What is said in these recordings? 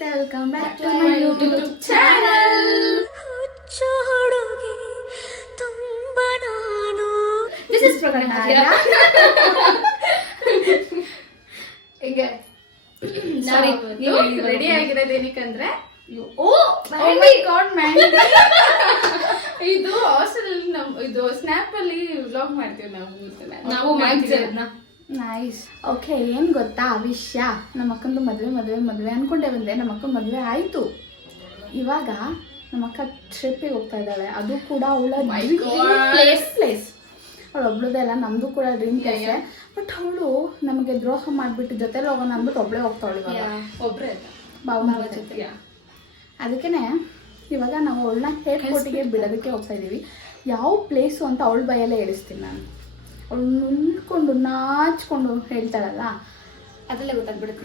Welcome back to my YouTube channel. This is Praganara. ಈಗ ready ಆಗಿರೋದು ಏನಕ್ಕಂದ್ರೆ ಇದು hostel ಇದು ಸ್ನ್ಯಾಪ್ ಅಲ್ಲಿ ವ್ಲಾಗ್ ಮಾಡ್ತೀವಿ ನಾವು ನೈಸ್. ಓಕೆ, ಏನ್ ಗೊತ್ತಾ ವಿಷಯ, ನಮ್ಮ ಅಕ್ಕಂದು ಮದುವೆ ಅನ್ಕೊಂಡೆ ಬಂದೆ. ನಮ್ಮ ಅಕ್ಕ ಮದುವೆ ಆಯ್ತು. ಇವಾಗ ನಮ್ಮ ಅಕ್ಕ ಟ್ರಿಪ್ಪಿಗೆ ಹೋಗ್ತಾ ಇದ್ದಾಳೆ. ಅದು ಕೂಡ ಅವಳ ಪ್ಲೇಸ್. ಅವಳು ಒಬ್ಳದೇ ಅಲ್ಲ, ನಮ್ದು ಕೂಡ ಡ್ರೀಮ್ ಪ್ಲೇಸ್. ಬಟ್ ಅವಳು ನಮಗೆ ದ್ರೋಹ ಮಾಡ್ಬಿಟ್ಟು ಜೊತೆಲಿ ಹೋಗೋಣ ಅಂದ್ಬಿಟ್ಟು ಒಬ್ಳೆ ಹೋಗ್ತಾವಳು ಇವಾಗ. ಒಬ್ರೆ ಭಾವನ ಜೊತೆ. ಅದಕ್ಕೇನೆ ಇವಾಗ ನಾವು ಅವಳನ್ನ ಏರ್ಪೋರ್ಟಿಗೆ ಬಿಡೋದಕ್ಕೆ ಹೋಗ್ತಾ ಇದ್ದೀವಿ. ಯಾವ ಪ್ಲೇಸು ಅಂತ ಅವಳ ಬೈಯಲ್ಲೇ ಹೇಳಿಸ್ತೀನಿ ನಾನು. ಅವಳು ನುಲ್ಕೊಂಡು ನಾಚ್ಕೊಂಡು ಹೇಳ್ತಾಳಲ್ಲ, ಅದರಲ್ಲೇ ಗೊತ್ತಾಗ್ಬಿಡುತ್ತೆ.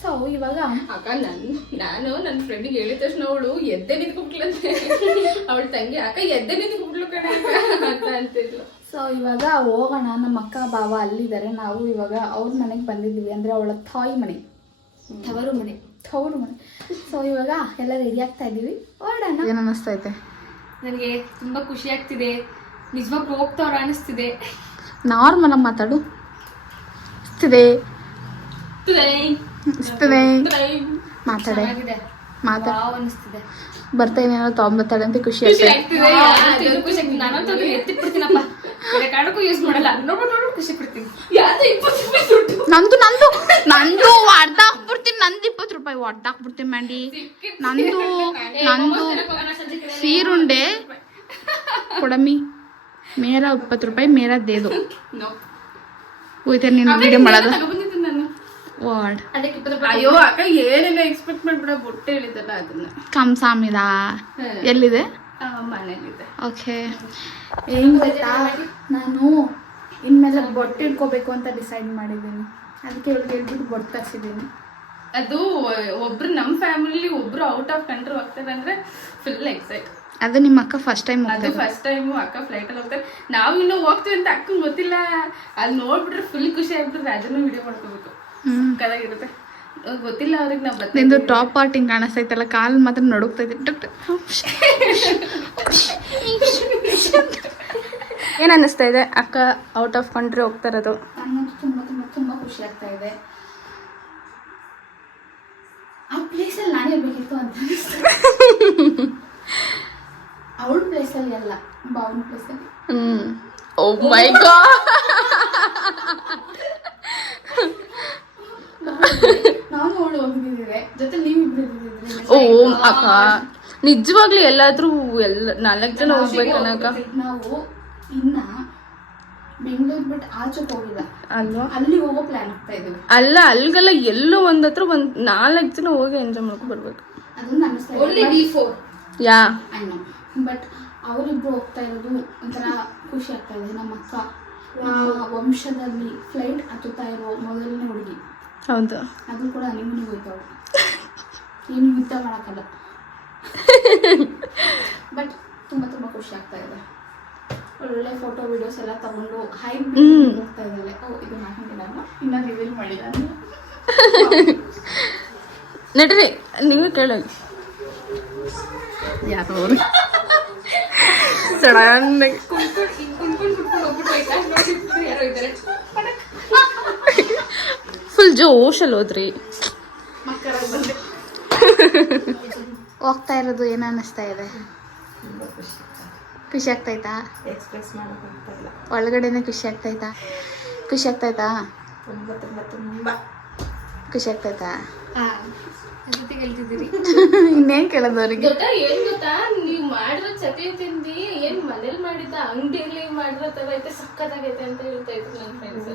ಸೊ ಇವಾಗ ಅಕ್ಕ ನಾನು ನನ್ನ ಫ್ರೆಂಡಿಗೆ ಹೇಳಿದ ತಕ್ಷಣ ಅವಳು ಎದ್ದೆ ನಿಂತ್ಕೊಬಿಟ್ಲಂತೆ. ಅವಳ ತಂಗಿ ಅಕ್ಕ ಎದ್ದೆ ನಿಂತ್ಕೊಬಿಟ್ಲು ಕಣ ಅಂತ ಅಂತಿದ್ಲು. ಸೊ ಇವಾಗ ಹೋಗೋಣ. ನಮ್ಮ ಅಕ್ಕ ಬಾವ ಅಲ್ಲಿದ್ದಾರೆ. ನಾವು ಇವಾಗ ಅವ್ರ ಮನೆಗೆ ಬಂದಿದ್ದೀವಿ, ಅಂದರೆ ಅವಳ ತಾಯಿ ಮನೆ, ತವರು ಮನೆ. ಸೊ ಇವಾಗ ಎಲ್ಲ ರೆಡಿ ಆಗ್ತಾ ಇದ್ದೀವಿ, ಹೊರಡೋಣ. ಏನು ಅನ್ನಿಸ್ತೈತೆ? ನನಗೆ ತುಂಬಾ ಖುಷಿ ಆಗ್ತಿದೆ, ನಿಜವಾಗ್ಲೂ ಹೋಗ್ತಾವ್ರ ಅನಿಸ್ತಿದೆ. ನಾರ್ಮಲ್ ಆಗಿ ಮಾತಾಡು. ಮಾತಾಡೆ ಅನಿಸ್ತಿದೆ. ಬರ್ತೇನೆ ತೊಗೊಂಬತ್ತಾಳೆ ಅಂತ ಖುಷಿ ಆಗ್ತದೆ. ನಾನಂತೂ ಎತ್ತಿಬಿಡ್ತೀನಪ್ಪ, ಕಾರಣಕ್ಕೂ ಯೂಸ್ ಮಾಡಲ್ಲ. ನೋಡ್ಬಿಟ್ಟು ಖುಷಿ ಪಡ್ತೀನಿ. ನಂದು ಅರ್ಧ ಹಾಕ್ಬಿಡ್ತೀನಿ. ನಂದು 20 ರೂಪಾಯಿ ಒಡ್ಡ ಹಾಕ್ಬಿಡ್ತೀನಿ ಮ್ಯಾಂಡಿ. ನಂದು ಸೀರುಂಡೆ ಕೊಡಮ್ಮಿ ಮೇರಾ 20 ರೂಪಾಯಿ ಮೇರಾ ದೇದು. ಹೋಯ್ತಾರೆ ನೀನು ವಿಡಿಯೋ ಮಾಡೋದು. ವಾರ್ಡ್ ಅಯ್ಯೋ ಅಕ್ಕ ಏನೆಲ್ಲ ಎಕ್ಸ್ಪೆಕ್ಟ್ ಮಾಡ್ಬಿಡ. ಬೊಟ್ಟೆ ಹೇಳಿದ್ದಲ್ಲ ಅದನ್ನ ಕಂಸಾಮಿದ ಎಲ್ಲಿದೆ? ಮನೇಲಿದೆ. ಓಕೆ, ಏನ್ ಗೊತ್ತಾ, ನಾನು ಇನ್ಮೇಲೆ ಬೊಟ್ಟೆ ಇಟ್ಕೋಬೇಕು ಅಂತ ಡಿಸೈಡ್ ಮಾಡಿದ್ದೀನಿ. ಅದಕ್ಕೆ ಇವ್ರಿಗೆ ಹೇಳ್ಬಿಟ್ಟು ಬೊಟ್ಟು ತರಿಸಿದ್ದೀನಿ. ಅದು ಒಬ್ರು ನಮ್ಮ ಫ್ಯಾಮಿಲಿ ಒಬ್ರು ಔಟ್ ಆಫ್ ಕಂಟ್ರಿ ಹೋಗ್ತಾರೆ ಅಂದ್ರೆ ಫುಲ್ ಎಕ್ಸೈಟ್. ಅದು ನಿಮ್ಮ ಅಕ್ಕ ಫಸ್ಟ್ ಟೈಮ್ ಅದು ಫಸ್ಟ್ ಟೈಮ್ ಅಕ್ಕ ಫ್ಲೈಟ್ ಅಲ್ಲಿ ಹೋಗ್ತಾರೆ. ನಾವು ಇನ್ನೂ ಹೋಗ್ತೀವಿ ಅಂತ ಅಕ್ಕಂಗೆ ಗೊತ್ತಿಲ್ಲ. ಅದು ನೋಡ್ಬಿಟ್ರೆ ಫುಲ್ ಖುಷಿ ಆಗ್ಬಿಟ್ರೆ ಅದನ್ನು ವಿಡಿಯೋ ಮಾಡ್ಕೋಬೇಕು. ಕದಾಗಿರುತ್ತೆ. ಗೊತ್ತಿಲ್ಲ ಅವ್ರಿಗೆ ನಾವು ಬರ್ತೀವಿ. ನಿಂದು ಟಾಪ್ ಪಾರ್ಟ್ ಹಿಂಗೆ ಕಾಣಿಸ್ತೈತಲ್ಲ, ಕಾಲು ಮಾತ್ರ ನಡುಕ್ತೈತೆ. ಏನು ಅನ್ನಿಸ್ತಾ ಇದೆ ಅಕ್ಕ ಔಟ್ ಆಫ್ ಕಂಟ್ರಿ ಹೋಗ್ತಾ ಇರೋದು? ನನಗಂತೂ ತುಂಬ ತುಂಬ ತುಂಬ ಖುಷಿ ಆಗ್ತಾ ಇದೆ. ಆ ಪ್ಲೇಸಲ್ಲಿ ನಾನು ಇರಬೇಕಿತ್ತು ಅಂತ ಅನಿಸ್ತಾ. ಅವಳ ಪ್ಲೇಸಲ್ಲಿ ಅಲ್ಲ, ಭಾವನ ಪ್ಲೇಸಲ್ಲಿ. ಓ ಮೈ ಗಾಡ್, ನಾನು ಅವಳು ಹೋಗಿದ್ದಿದ್ರೆ ಜೊತೆ ನೀವಿಬ್ರು ಇದ್ದಿದ್ರೆ. ಓ ಅಕ್ಕ ನಿಜವಾಗ್ಲೂ ಎಲ್ಲಾದ್ರೂ 4 ಜನ ಹೋಗ್ಬೇಕನ್ನಕ. ನಾವು ಇನ್ನ ಬೆಂಗಳೂರು ಬಿಟ್ಟು ಆಚೆ ಹೋಗಿಲ್ಲ ಅಲ್ವಾ, ಅಲ್ಲಿ ಹೋಗೋ ಪ್ಲಾನ್ ಆಗ್ತಾ ಇದ್ದೀವಿ. ಅಲ್ಲ ಅಲ್ಗೆಲ್ಲ ಎಲ್ಲೋ ಒಂದ್ ಹತ್ರ 4 ಜನ ಹೋಗಿ ಎಂಜಾಯ್ ಮಾಡ್ಕೊ ಬರ್ಬೇಕು. ಅದನ್ನ ಅನಿಸ್ತಾ ಯಾ ಬಟ್ ಅವರಿಬ್ರು ಹೋಗ್ತಾ ಇರೋದು ಒಂಥರ ಖುಷಿ ಆಗ್ತಾ ಇದೆ. ನಮ್ಮ ಅಕ್ಕ ವಂಶದಲ್ಲಿ ಫ್ಲೈಟ್ ಹತ್ತುತ್ತಾ ಇರೋ ಮೊದಲನೇ ಹುಡುಗಿ. ಹೌದು, ಅದು ಕೂಡ ನಿಮ್ಮನೆ ಹೋಯ್ತಾಳು. ಏನು ಯುದ್ಧ ಮಾಡೋಕ್ಕಲ್ಲ. ಬಟ್ ತುಂಬ ತುಂಬ ಖುಷಿ ಆಗ್ತಾ ಇದೆ. ಒಳ್ಳೊಳ್ಳೆ ಫೋಟೋ ವಿಡಿಯೋಸ್ ಎಲ್ಲ ತಗೊಂಡು ಹೈಪ್ ಹೋಗ್ತಾ ಇದ್ದಾಳೆ. ಇದು ನಾನು ಇನ್ನೂ ರಿವೀಲ್ ಮಾಡಿಲ್ಲ. ನಡ್ರಿ ನೀವೇ ಕೇಳಿ. ಯಾರು ಫುಲ್ ಜೋಶಲ್ಲಿ ಹೋದ್ರಿ. ಹೋಗ್ತಾ ಇರೋದು ಏನು ಅನ್ನಿಸ್ತಾ ಇದೆ? ಖುಷಿ ಆಗ್ತೈತಾ? ಎಕ್ಸ್ಪ್ರೆಸ್ ಮಾಡೋಕ್ಕಾಗ್ತಾಯಿಲ್ಲ. ಒಳಗಡೆನೆ ಖುಷಿ ಆಗ್ತೈತಾ? ಖುಷಿ ಆಗ್ತೈತಾ? ತುಂಬ ತುಂಬ ತುಂಬ ಖುಷಿ ಆಗ್ತೈತಾ? ಹೇಳ್ತಿದ್ದೀರಿ. ಇನ್ನೇನ್ ಕೇಳೋದು ಅವ್ರಿಗೆ? ಏನ್ ಗೊತ್ತಾ, ನೀವ್ ಮಾಡಿರೋ ಚತಿ ತಿಂದಿ ಏನ್ ಮನೇಲಿ ಮಾಡಿದ ಅಂಗಡಿಯಲ್ಲಿ ಮಾಡಿರೋ ತರ ಐತೆ, ಸಕ್ಕತ್ತಾಗೈತೆ ಅಂತ ಹೇಳ್ತಾ ಇದ್ರು ನನ್ನ ಫ್ರೆಂಡ್ಸ್.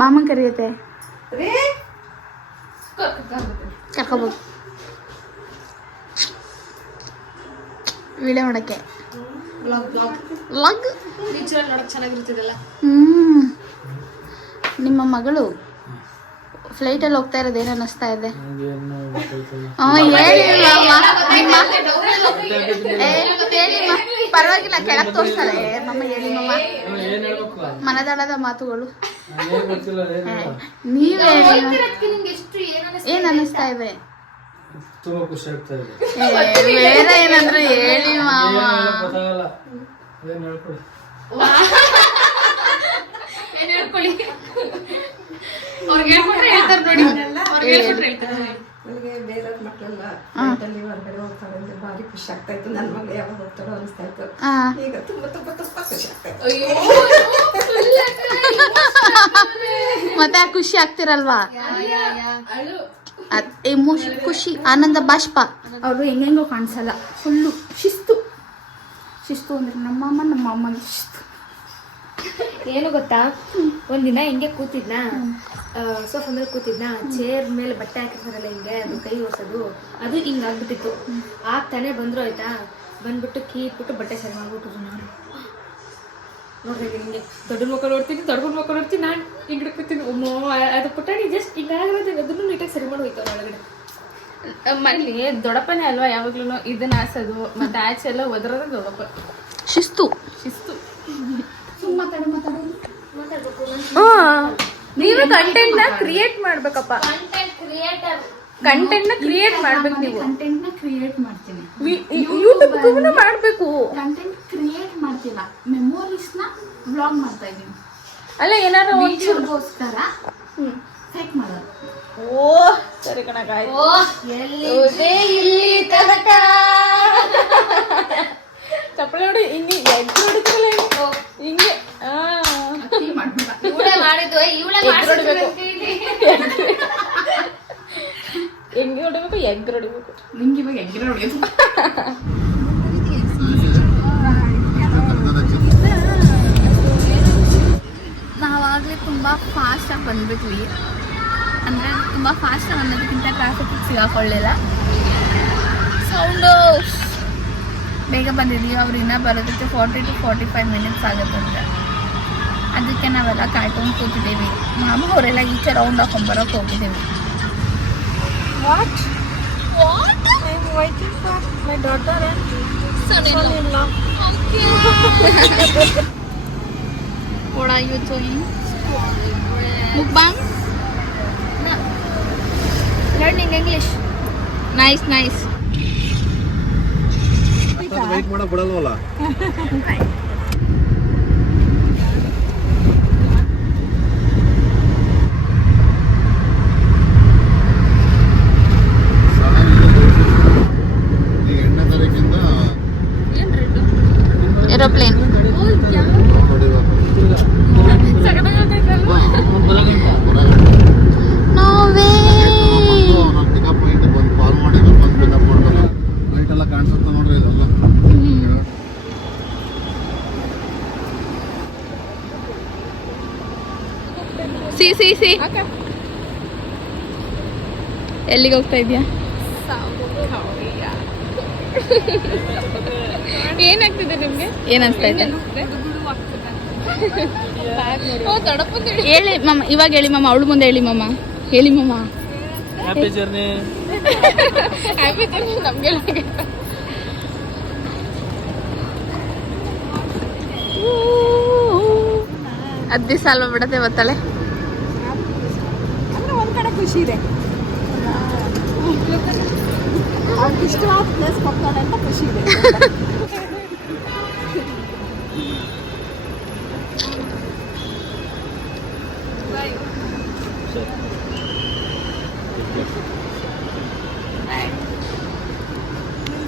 ಮಾಮನ್ ಕರಿಯತ್ತೆ, ಕರ್ಕೋಬೋದು ವಿಡಿಯೋ ಮಾಡಕ್ಕೆ. ವ್ಲಾಗ್ ನೇಚರ್ ನೋಡಕ್ ಚೆನ್ನಾಗಿರ್ತದಲ್ಲ. ನಿಮ್ಮ ಮಗಳು ಫ್ಲೈಟಲ್ಲಿ ಹೋಗ್ತಾ ಇರೋದು ಏನು ಅನ್ನಿಸ್ತಾ ಇದೆ? ಪರವಾಗಿಲ್ಲ ಕೆಳಗ್ ತೋರ್ಸ್ತಾರೆ ಮಮ್ಮ ಹೇಳಿ ಮಮ್ಮ ಏನ್ ಹೇಳ್ಬೇಕು ಮನದಾಳದ ಮಾತುಗಳು ಏನ್ ಗೊತ್ತಿಲ್ಲ ಏನ್ ಹೇಳ ನೀವೇ ನಿಮ್ಗೆ ಎಷ್ಟು ಏನ್ ಅನ್ನಿಸ್ತಾ ಇದೆ ತುಂಬಾ ಖುಷಿ ಆಗ್ತಾ ಇದೆ ಬೇರೆ ಏನಾದ್ರು ಹೇಳಿ ಮಾವ ಏನ್ ಹೇಳಕ್ ಗೊತ್ತಾಗಲ್ಲ ಏನ್ ಹೇಳ್ಕೊಡಿ ಏನ್ ಹೇಳ್ಕೊಳ್ಳಿ ಅವ್ರಿಗೆ ಹೇಳ್ಕೊಟ್ರೆ ಹೇಳ್ತಾರೆ ನೋಡಿ ಅವ್ರಿಗೆ ಹೇಳ್ಕೊಟ್ರೆ ಹೇಳ್ತಾರೆ ನನಗೆ ಬೇರೆಯವ್ರ ಮಕ್ಕಳೆಲ್ಲ ಫ್ಲೈಟಲ್ಲಿ ಹೊರಗಡೆ ಹೋಗ್ತಾರೆ ಅಂದ್ರೆ ಭಾರಿ ಖುಷಿ ಆಗ್ತಾ ಇತ್ತು. ನನ್ನ ಮಗಳು ಯಾವಾಗ ಹೋಗ್ತಾರೋ ಅನಿಸ್ತಾ ಇತ್ತು. ಈಗ ತುಂಬಾ ತುಂಬಾ ತುಂಬಾ ಖುಷಿ ಆಗ್ತಾ ಇತ್ತು. ಮತ್ತೆ ಖುಷಿ ಆಗ್ತಿರಲ್ವಾ ಎಮೋಷನ್ ಖುಷಿ ಆನಂದ ಬಾಷ್ಪ ಅವರು ಹೆಂಗೆಂಗೋ ಕಾಣಿಸಲ್ಲ ಫುಲ್ಲು ಶಿಸ್ತು ಶಿಸ್ತು ಅಂದ್ರೆ ನಮ್ಮ ಅಮ್ಮನ ಶಿಸ್ತು ಏನು ಗೊತ್ತಾ ಒಂದಿನ ಹಿಂಗೆ ಕೂತಿದ್ನಾ ಸೋಫಾ ಮೇಲೆ ಕೂತಿದ್ನಾ ಚೇರ್ ಮೇಲೆ ಬಟ್ಟೆ ಹಾಕಿರ್ತಾರಲ್ಲ ಹಿಂಗೆ ಅದು ಕೈ ಒರ್ಸೋದು ಅದು ಹಿಂಗೆ ಆಗ್ಬಿಟ್ಟಿತ್ತು ಆಗ್ತಾನೆ ಬಂದ್ರು ಆಯ್ತಾ ಬಂದ್ಬಿಟ್ಟು ಕೀ ಇಟ್ಬಿಟ್ಟು ಬಟ್ಟೆ ಸರಿ ಮಾಡ್ಬಿಟ್ರು ನಾನು ನೋಡ್ರಿ ಹಿಂಗೆ ದೊಡ್ಡ ಮಕ್ಕಳು ನೋಡ್ತೀನಿ ನಾನು ಹಿಂಗೆ ಕೂತೀನಿ ಒಮ್ಮೋ ಅದು ಪುಟ್ಟಾಣಿ ಜಸ್ಟ್ ಹಿಂಗಾಗಿರೋದು ಅದನ್ನು ನೀಟಾಗಿ ಸರಿ ಮಾಡಿ ಹೋಯ್ತು ಒಳಗಡೆ ಮನೇಲಿ ದೊಡ್ಡಪ್ಪನೇ ಅಲ್ವಾ ಯಾವಾಗ್ಲೂ ಇದನ್ನ ಆಸೋದು ಮತ್ತೆ ಆಚೆ ಎಲ್ಲ ಒದರೋದು ದೊಡ್ಡಪ್ಪ ಶಿಸ್ತು ಶಿಸ್ತು ನೀವು ಕಂಟೆಂಟ್ ನ ಕ್ರಿಯೇಟ್ ಮಾಡ್ಬೇಕಪ್ಪ ಕಂಟೆಂಟ್ ನ ಕ್ರಿಯೇಟ್ ಮಾಡ್ಬೇಕು ನೀವು ಕಂಟೆಂಟ್ ನ ಕ್ರಿಯೇಟ್ ಮಾಡ್ತೀನಿ ಯೂಟ್ಯೂಬ್ ಮಾಡ್ಬೇಕು ಕಂಟೆಂಟ್ ಕ್ರಿಯೇಟ್ ಮಾಡ್ತಿಲ್ಲ ಮೆಮೊರೀಸ್ ನ ವ್ಲಾಗ್ ಮಾಡ್ತಾ ಇದೀನಿ ಅಲ್ಲ ಏನಾರು ವಿಡಿಯೋಗೋಸ್ಕರ ಫೇಕ್ ಮಾಡೋದು ಓ ಸರಿ ಕಣಗಾಯ್ತು ಇಲ್ಲಿ ತನಕ ಚಪ್ಪಲಿ ನೋಡಿ ಹಿಂಗೆ ಎಗ್ ಹೊಡಿತಿರಲ್ಲ ಹಿಂಗೆ ಇವಳೇ ಮಾಡಿದ್ದು ಇವಳೇ ಹೊಡಿಬೇಕು ಹೆಂಗೆ ಹೊಡಿಬೇಕು ಎಗ್ ಹೊಡಿಬೇಕು ನಿಂಗೆ ಇವಾಗ ಎಗ್ಗಿನ ಹೊಡೆಯೋದು ನಾವಾಗಲೇ ತುಂಬ ಫಾಸ್ಟಾಗಿ ಬಂದ್ಬಿಟ್ವಿ ಅಂದರೆ ತುಂಬ ಫಾಸ್ಟಾಗಿ ಅನ್ನೋದಕ್ಕಿಂತ ಟ್ರಾಫಿಕ್ ಸಿಗಾಕೊಳ್ಳಿಲ್ಲ ಸೌಂಡು ಬೇಗ ಬಂದಿದ್ದೀವಿ ಅವ್ರು ಇನ್ನೂ ಬರೋದಕ್ಕೆ 40 to 45 ಮಿನಿಟ್ಸ್ ಆಗುತ್ತಂತೆ ಅದಕ್ಕೆ ನಾವೆಲ್ಲ ಕಾಯ್ಕೊಂಡು ಕೂತಿದ್ದೀವಿ ಮಾಮ ಅವರೆಲ್ಲ ಈಚೆ ರೌಂಡ್ ಹಾಕೊಂಬರೋಕೆ ಹೋಗಿದ್ದೀವಿ What are you doing? Mukbang? No. Learning English. Nice, nice. Wait ಮಾಡಕ್ ಬಿಡಲ್ವಲ್ಲ Aeroplane. No way. ಎಲ್ಲ ಕಾಣಿಸುತ್ತೆ ನೋಡ್ರಿ ಇದೆಲ್ಲ ಸಿ ಎಲ್ಲಿಗೆ ಹೋಗ್ತಾ ಇದೆಯಾ ಏನಾಗ್ತಿದೆ ನಿಮ್ಗೆ ಏನ್ ಅನ್ಸ್ತಾ ಇದೆ ಹೇಳಿ ಮಮ್ಮ ಇವಾಗ ಹೇಳಿ ಮಮ್ಮ ಅವಳು ಮುಂದೆ ಹೇಳಿ ಮಮ್ಮ ಹೇಳಿ ಮಮ್ಮ ಹ್ಯಾಪಿ ಜರ್ನಿ ಹ್ಯಾಪಿ ಜರ್ನಿ ನಮ್ಗೆ 10 ದಿವಸ ಅಲ್ವಾ ಬಿಡತ್ತೆ ಗೊತ್ತಳೆ ಅಂದ್ರೆ ಒಂದ್ ಕಡೆ ಖುಷಿ ಇದೆ ಅವ್ರಿಗೆ ಇಷ್ಟವಾದ ಪ್ಲೇಸ್ ಹೋಗ್ತಾಳೆ ಅಂತ ಖುಷಿ ಇದೆ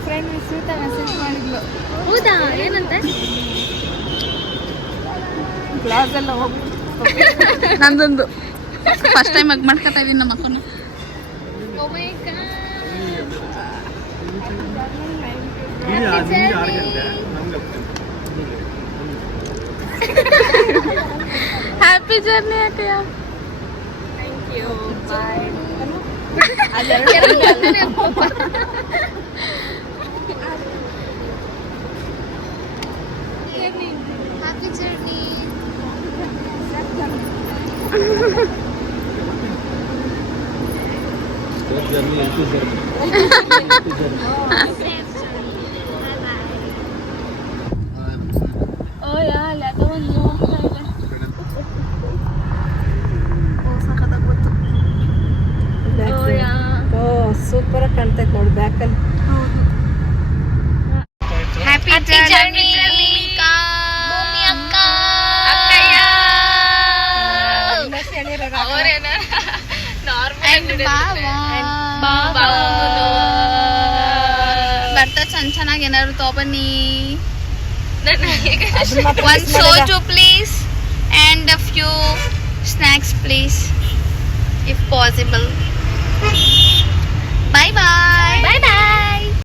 ಫ್ರೆಂಡ್ ವಿಶ್ರುತ ಮೆಸೇಜ್ ಮಾಡಿದ್ಲು ಹೌದಾ ಏನಂತೆ ಕ್ಲಾಸ್ ಎಲ್ಲ ಹೋಗಿ ನಂದೊಂದು ಫಸ್ಟ್ ಟೈಮ್ ಆಗಿ ಮಾಡ್ಕೊತಾ ಇದೀನಿ ನಮ್ಮ ಅಕ್ಕನ ಹ್ಯಾಪಿ ಜರ್ನಿ ಅಕ್ಕಯ್ಯ ಹ್ಯಾಪಿ ಜರ್ನಿ ಸೂಪರ್ ಆಗಿ ಕಾಣ್ತೈತೆ ನೋಡಿ ಬ್ಯಾಕಲ್ಲಿ. ಹ್ಯಾಪಿ ಜರ್ನಿ ಭೂಮಿ ಅಕ್ಕ ಅಕ್ಕಯ್ಯ ಅವರೇನ ಬರ್ತಾ ಚೆನ್ನಾಗಿ ಏನಾದ್ರು ತಗೊಬನ್ನಿ. one soju please and a few snacks please if possible. Bye bye.